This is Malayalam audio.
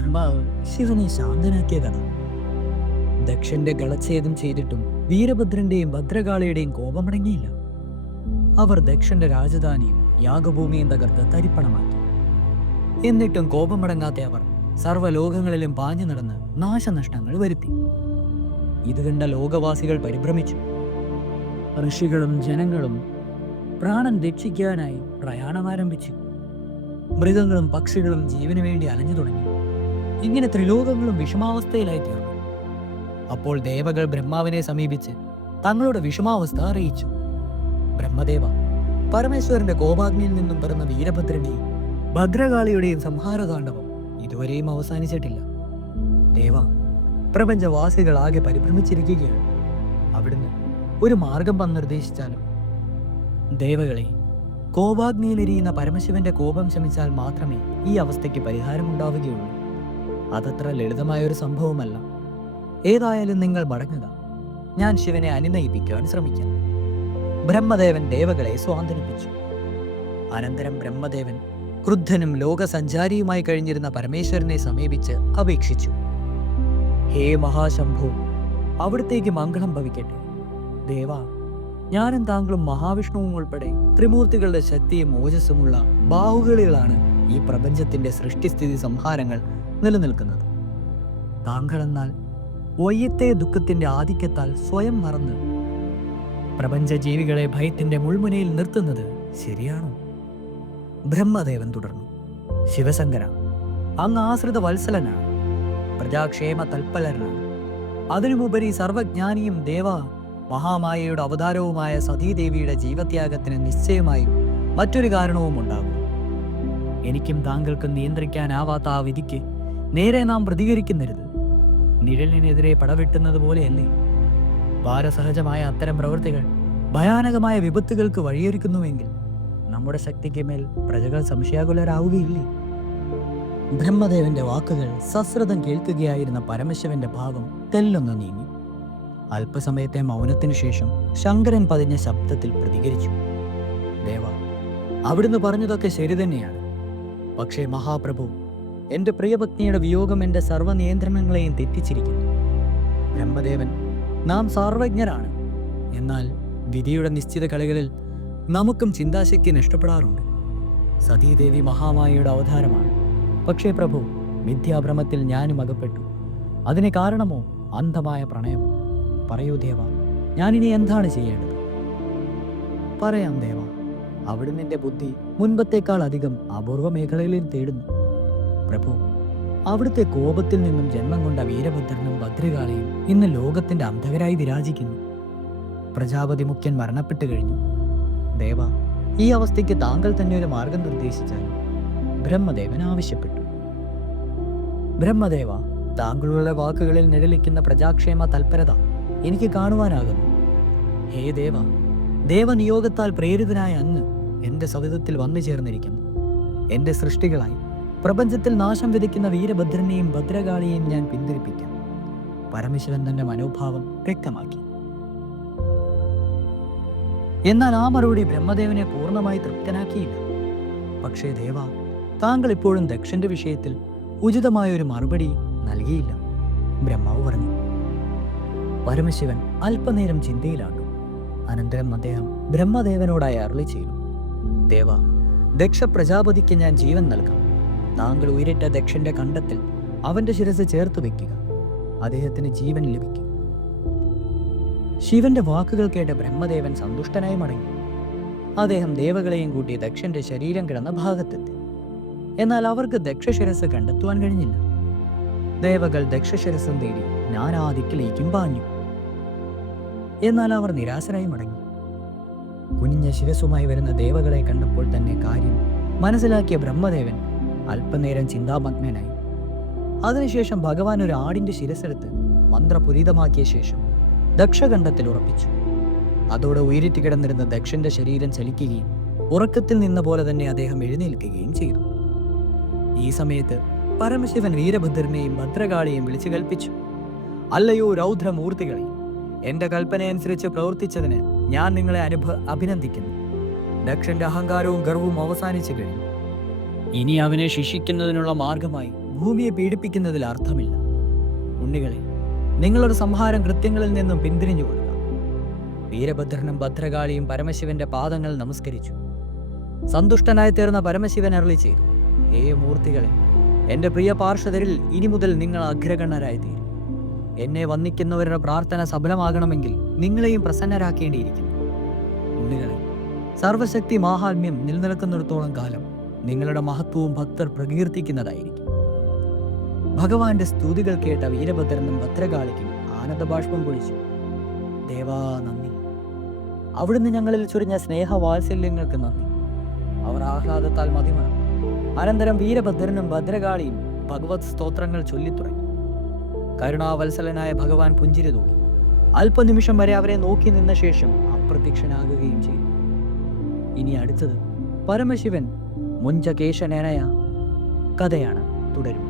ബ്രഹ്മാവ് ശിവനെ ശാന്തനാക്കിയ കഥ. ദക്ഷന്റെ ഗളച്ഛേദം ചെയ്തിട്ടും വീരഭദ്രന്റെയും ഭദ്രകാളിയുടെയും കോപമടങ്ങിയില്ല. അവർ ദക്ഷന്റെ രാജധാനിയും യാഗഭൂമിയും തകർത്ത് തരിപ്പണമാക്കി. എന്നിട്ടും കോപമടങ്ങാത്ത അവർ സർവ്വലോകങ്ങളിലും പാഞ്ഞു നടന്ന് നാശനഷ്ടങ്ങൾ വരുത്തി. ഇത് കണ്ട ലോകവാസികൾ പരിഭ്രമിച്ചു. ഋഷികളും ജനങ്ങളും പ്രാണൻ രക്ഷിക്കാനായി പ്രയാണം ആരംഭിച്ചു. മൃഗങ്ങളും പക്ഷികളും ജീവന് വേണ്ടി അലഞ്ഞു തുടങ്ങി. ഇങ്ങനെ ത്രിലോകങ്ങളും വിഷമാവസ്ഥയിലായി തീർന്നു. അപ്പോൾ ദേവകൾ ബ്രഹ്മാവിനെ സമീപിച്ച് തങ്ങളുടെ വിഷമാവസ്ഥ അറിയിച്ചു. ബ്രഹ്മദേവ, പരമേശ്വരന്റെ കോപാഗ്നിയിൽ നിന്നും പിറന്ന വീരഭദ്രന്റെയും ഭദ്രകാളിയുടെയും സംഹാരതാണ്ഡവം ഇതുവരെയും അവസാനിച്ചിട്ടില്ല. ദേവ, പ്രപഞ്ചവാസികൾ ആകെ പരിഭ്രമിച്ചിരിക്കുകയാണ്. അവിടുന്ന് ഒരു മാർഗം വന്ന് നിർദ്ദേശിച്ചാലും. ദേവകളെ, കോപാഗ്നിയിലെരിയുന്ന പരമശിവന്റെ കോപം ശമിച്ചാൽ മാത്രമേ ഈ അവസ്ഥയ്ക്ക് പരിഹാരമുണ്ടാവുകയുള്ളൂ. അതത്ര ലളിതമായൊരു സംഭവമല്ല. ഏതായാലും നിങ്ങൾ മടങ്ങുക. ഞാൻ ശിവനെ അനുനയിപ്പിക്കാൻ ശ്രമിക്കാം. ബ്രഹ്മദേവൻ ദേവകളെ സ്വാന്തനിപ്പിച്ചു. അനന്തരം ബ്രഹ്മദേവൻ ക്രുദ്ധനും ലോകസഞ്ചാരിയുമായി കഴിഞ്ഞിരുന്ന പരമേശ്വരനെ സമീപിച്ച് അപേക്ഷിച്ചു. ഹേ മഹാശംഭു, അവിടത്തേക്ക് മംഗളം ഭവിക്കട്ടെ. ദേവ, ഞാനും താങ്കളും മഹാവിഷ്ണുവും ഉൾപ്പെടെ ത്രിമൂർത്തികളുടെ ശക്തിയും ഓജസ്സുമുള്ള ബാഹുകളിലാണ് ഈ പ്രപഞ്ചത്തിന്റെ സൃഷ്ടിസ്ഥിതി സംഹാരങ്ങൾ നിലനിൽക്കുന്നത്. താങ്കളെന്നാൽ വയ്യത്തെ ദുഃഖത്തിന്റെ ആധിക്യത്താൽ സ്വയം മറന്ന് പ്രപഞ്ച ജീവികളെ ഭയത്തിന്റെ മുൾമുനയിൽ നിർത്തുന്നത് ശരിയാണോ? ബ്രഹ്മദേവൻ തുടർന്നു. ശിവശങ്കര, അങ്ങ് ആശ്രിത വത്സലനാണ്, പ്രജാക്ഷേമ തൽപരനാണ്. അതിനുമുപരി സർവജ്ഞാനിയും ദേവ മഹാമായയുടെ അവതാരവുമായ സതീദേവിയുടെ ജീവത്യാഗത്തിന് നിശ്ചയമായും മറ്റൊരു കാരണവും ഉണ്ടാകും. എനിക്കും താങ്കൾക്കും നിയന്ത്രിക്കാനാവാത്ത ആ വിധിക്ക് നേരെ നാം പ്രതികരിക്കുന്നരുത്. നിഴലിനെതിരെ പടവെട്ടുന്നത് പോലെയല്ലേ? ഭാരസഹജമായ അത്തരം പ്രവൃത്തികൾ ഭയാനകമായ വിപത്തുകൾക്ക് വഴിയൊരുക്കുന്നുവെങ്കിൽ നമ്മുടെ ശക്തിക്ക് മേൽ പ്രജകൾ സംശയാകുലരാവുകയില്ലേ? ബ്രഹ്മദേവന്റെ വാക്കുകൾ സശ്രദ്ധം കേൾക്കുകയായിരുന്ന പരമശിവന്റെ ഭാവം തെല്ലൊന്നു നീങ്ങി. അല്പസമയത്തെ മൗനത്തിനു ശേഷം ശങ്കരൻ പതിഞ്ഞ ശബ്ദത്തിൽ പ്രതികരിച്ചു. ദേവ, അവിടുന്ന് പറഞ്ഞതൊക്കെ ശരി തന്നെയാണ്. പക്ഷേ മഹാപ്രഭു, എന്റെ പ്രിയപത്നിയുടെ വിയോഗം എന്റെ സർവ്വനിയന്ത്രണങ്ങളെയും തെറ്റിച്ചിരിക്കുന്നു. ബ്രഹ്മദേവൻ, നാം സർവജ്ഞരാണ്. എന്നാൽ വിധിയുടെ നിശ്ചിത കളികളിൽ നമുക്കും ചിന്താശക്തി നഷ്ടപ്പെടാറുണ്ട്. സതീദേവി മഹാമായയുടെ അവതാരമാണ്. പക്ഷേ പ്രഭു, മിഥ്യാഭ്രമത്തിൽ ഞാനും അകപ്പെട്ടു. അതിന് കാരണമോ അന്ധമായ പ്രണയമോ? പറയൂ ദേവ, ഞാനിനി എന്താണ് ചെയ്യേണ്ടത്? പറയാം ദേവ. അവിടുന്ന് എന്റെ ബുദ്ധി മുൻപത്തേക്കാൾ അധികം അപൂർവ മേഖലകളിൽ തേടുന്നു. പ്രഭു, അവിടുത്തെ കോപത്തിൽ നിന്നും ജന്മം കൊണ്ട വീരഭദ്രനും ഭദ്രകാളിയും ഇന്ന് ലോകത്തിന്റെ അന്ധകരായി വിരാജിക്കുന്നു. പ്രജാപതി മുഖ്യൻ മരണപ്പെട്ടു കഴിഞ്ഞു. ദേവ, ഈ അവസ്ഥയ്ക്ക് താങ്കൾ തന്നെ ഒരു മാർഗം നിർദ്ദേശിച്ചാൽ. ബ്രഹ്മദേവൻ ആവശ്യപ്പെട്ടു. ബ്രഹ്മദേവ, താങ്കളുടെ വാക്കുകളിൽ നിഴലിക്കുന്ന പ്രജാക്ഷേമ തൽപരത എനിക്ക് കാണുവാനാകുന്നു. ഹേ ദേവ, ദേവനിയോഗത്താൽ പ്രേരിതനായ അങ്ങ് എന്റെ സവിധത്തിൽ വന്നു ചേർന്നിരിക്കുന്നു. എന്റെ സൃഷ്ടികളായി പ്രപഞ്ചത്തിൽ നാശം വിതയ്ക്കുന്ന വീരഭദ്രനെയും ഭദ്രകാളിയെയും ഞാൻ പിന്തിരിപ്പിക്കാം. പരമശിവൻ തന്റെ മനോഭാവം വ്യക്തമാക്കി. എന്നാൽ ആ മറുപടി ബ്രഹ്മദേവനെ പൂർണ്ണമായി തൃപ്തനാക്കിയില്ല. പക്ഷേ ദേവ, താങ്കൾ ഇപ്പോഴും ദക്ഷന്റെ വിഷയത്തിൽ ഉചിതമായ ഒരു മറുപടി നൽകിയില്ല. ബ്രഹ്മാവ് പറഞ്ഞു. പരമശിവൻ അല്പനേരം ചിന്തയിലാണ്ടു. അനന്തരം അദ്ദേഹം ബ്രഹ്മദേവനോടായി അരുളി ചെയ്തു. ദേവ, ദക്ഷ പ്രജാപതിക്ക് ഞാൻ ജീവൻ നൽകാം. താങ്കൾ ഉയരിട്ട ദക്ഷന്റെ കണ്ടത്തിൽ അവന്റെ ശിരസ് ചേർത്ത് വെക്കുക. അദ്ദേഹത്തിന് ജീവൻ ലഭിക്കും. ശിവന്റെ വാക്കുകൾ കേട്ട ബ്രഹ്മദേവൻ സന്തുഷ്ടനായി മടങ്ങി. അദ്ദേഹം ദേവകളെയും കൂട്ടി ദക്ഷന്റെ ശരീരം കിടന്ന ഭാഗത്തെത്തി. എന്നാൽ അവർക്ക് ദക്ഷശിരസ് കണ്ടെത്തുവാൻ കഴിഞ്ഞില്ല. ദേവകൾ ദക്ഷശിരസും തേടി നാനാദിക്കിലേക്കും പാഞ്ഞു. എന്നാൽ അവർ നിരാശരായി മടങ്ങി. കുനിഞ്ഞ ശിരസുമായി വരുന്ന ദേവകളെ കണ്ടപ്പോൾ തന്നെ കാര്യം മനസ്സിലാക്കിയ ബ്രഹ്മദേവൻ അല്പനേരം ചിന്താമഗ്നനായി. അതിനുശേഷം ഭഗവാൻ ഒരു ആടിന്റെ ശിരസെടുത്ത് മന്ത്രപുരീതമാക്കിയ ശേഷം ദക്ഷഖണ്ഡത്തിൽ ഉറപ്പിച്ചു. അതോടെ ഉയരിറ്റ് കിടന്നിരുന്ന ദക്ഷന്റെ ശരീരം ചലിക്കുകയും ഉറക്കത്തിൽ നിന്ന പോലെ തന്നെ അദ്ദേഹം എഴുന്നേൽക്കുകയും ചെയ്തു. ഈ സമയത്ത് പരമശിവൻ വീരഭദ്രനെയും ഭദ്രകാളിയെയും വിളിച്ചു കൽപ്പിച്ചു. അല്ലയോ രൗദ്രമൂർത്തികളെ, എന്റെ കൽപ്പനയനുസരിച്ച് പ്രവർത്തിച്ചതിന് ഞാൻ നിങ്ങളെ അഭിനന്ദിക്കുന്നു. ദക്ഷന്റെ അഹങ്കാരവും ഗർവവും അവസാനിച്ചു കഴിഞ്ഞു. ഇനി അവനെ ശിക്ഷിക്കുന്നതിനുള്ള മാർഗമായി ഭൂമിയെ പീഡിപ്പിക്കുന്നതിൽ അർത്ഥമില്ല. ഉണ്ണികളെ, നിങ്ങളുടെ സംഹാരം കൃത്യങ്ങളിൽ നിന്നും പിന്തിരിഞ്ഞു കൊടുക്കുക. വീരഭദ്രനും ഭദ്രകാളിയും പരമശിവന്റെ പാദങ്ങൾ നമസ്കരിച്ചു. സന്തുഷ്ടനായി തീർന്ന പരമശിവൻ അരുളി ചെയ്തു, ഹേ മൂർത്തികളെ, എൻ്റെ പ്രിയ പാർഷദരിൽ ഇനി മുതൽ നിങ്ങൾ അഗ്രഗണ്യരായി തീരും. എന്നെ വന്ദിക്കുന്നവരുടെ പ്രാർത്ഥന സഫലമാകണമെങ്കിൽ നിങ്ങളെയും പ്രസന്നരാക്കേണ്ടിയിരിക്കുന്നു. ഉണ്ണികളെ, സർവശക്തി മാഹാത്മ്യം നിലനിൽക്കുന്നിടത്തോളം കാലം നിങ്ങളുടെ മഹത്വവും ഭക്തർ പ്രകീർത്തിക്കുന്നതായിരിക്കും. ഭഗവാന്റെ സ്തുതികൾ കേട്ട വീരഭദ്രനും ഭദ്രകാളിക്കും ആനന്ദബാഷ്പം പൊഴിച്ചു. ദേവാ നന്ദി. അവിടുന്ന് ഞങ്ങളിൽ ചൊരിഞ്ഞ സ്നേഹവാത്സല്യങ്ങൾക്ക് നന്ദി. അവർ ആഹ്ലാദത്താൽ മതിമണം. അനന്തരം വീരഭദ്രനും ഭദ്രകാളിയും ഭഗവത് സ്തോത്രങ്ങൾ ചൊല്ലിത്തുടങ്ങി. കരുണാവത്സലനായ ഭഗവാൻ പുഞ്ചിരി തൂകി. അല്പനിമിഷം വരെ അവരെ നോക്കി നിന്ന ശേഷം അപ്രത്യക്ഷനാകുകയും ചെയ്തു. ഇനി അടുത്തത് പരമശിവൻ മുഞ്ചകേശനേനയ കഥയാണ് തുടരും.